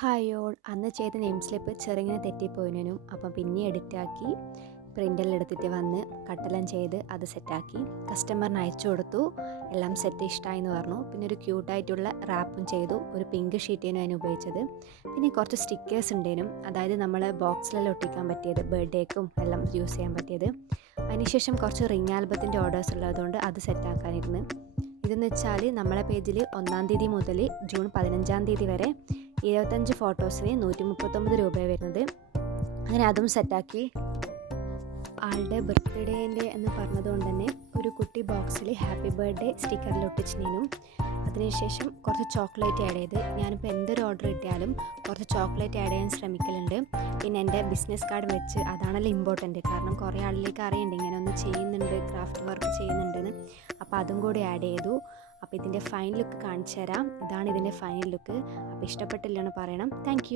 Hi all, അന്ന് ചെയ്ത name slip ചെറുങ്ങനെ തെറ്റിപ്പോയിനും. അപ്പം പിന്നെ എഡിറ്റാക്കി പ്രിൻ്ററിലെടുത്തിട്ട് വന്ന് കട്ടെല്ലാം ചെയ്ത് അത് സെറ്റാക്കി കസ്റ്റമറിന് അയച്ചു കൊടുത്തു. എല്ലാം സെറ്റ് ഇഷ്ടമായി എന്ന് പറഞ്ഞു. പിന്നെ ഒരു ക്യൂട്ടായിട്ടുള്ള റാപ്പും ചെയ്തു. ഒരു പിങ്ക് ഷീറ്റേനും അതിന് ഉപയോഗിച്ചത്. പിന്നെ കുറച്ച് സ്റ്റിക്കേഴ്സ് ഉണ്ടേനും, അതായത് നമ്മൾ ബോക്സിലെല്ലാം ഒട്ടിക്കാൻ പറ്റിയത്, ബർത്ത്ഡേക്കും എല്ലാം യൂസ് ചെയ്യാൻ പറ്റിയത്. അതിനുശേഷം കുറച്ച് റിംഗ് ആൽബത്തിൻ്റെ ഓർഡേഴ്സ് ഉള്ളതുകൊണ്ട് അത് സെറ്റാക്കാനിരുന്നു. ഇതെന്ന് വെച്ചാൽ നമ്മളെ പേജിൽ 1-ാം തീയതി മുതൽ ജൂൺ 15-ാം തീയതി വരെ 25 ഫോട്ടോസിന് 139 രൂപയാണ് വരുന്നത്. അങ്ങനെ അതും സെറ്റാക്കി. ആളുടെ ബർത്ത്ഡേൻ്റെ എന്ന് പറഞ്ഞതുകൊണ്ട് തന്നെ ഒരു കുട്ടി ബോക്സിൽ ഹാപ്പി ബർത്ത്ഡേ സ്റ്റിക്കറിൽ ഒട്ടിച്ചിനും. അതിനുശേഷം കുറച്ച് ചോക്ലേറ്റ് ആഡ് ചെയ്ത്, ഞാനിപ്പോൾ എന്തൊരു ഓർഡർ കിട്ടിയാലും കുറച്ച് ചോക്ലേറ്റ് ആഡ് ചെയ്യാൻ ശ്രമിക്കലുണ്ട്. പിന്നെ എൻ്റെ ബിസിനസ് കാർഡ് വെച്ച്, അതാണല്ലോ ഇമ്പോർട്ടൻറ്റ്. കാരണം കുറേ ആളിലേക്ക് അറിയണ്ട ഇങ്ങനെ ഒന്ന് ചെയ്യുന്നുണ്ട്, ക്രാഫ്റ്റ് വർക്ക് ചെയ്യുന്നുണ്ടെന്ന്. അപ്പോൾ അതും കൂടി ആഡ് ചെയ്തു. അപ്പോൾ ഇതിൻ്റെ ഫൈനൽ ലുക്ക് കാണിച്ചു തരാം. ഇതാണ് ഇതിൻ്റെ ഫൈനൽ ലുക്ക്. അപ്പോൾ ഇഷ്ടപ്പെട്ടില്ലെന്ന് പറയണം. താങ്ക്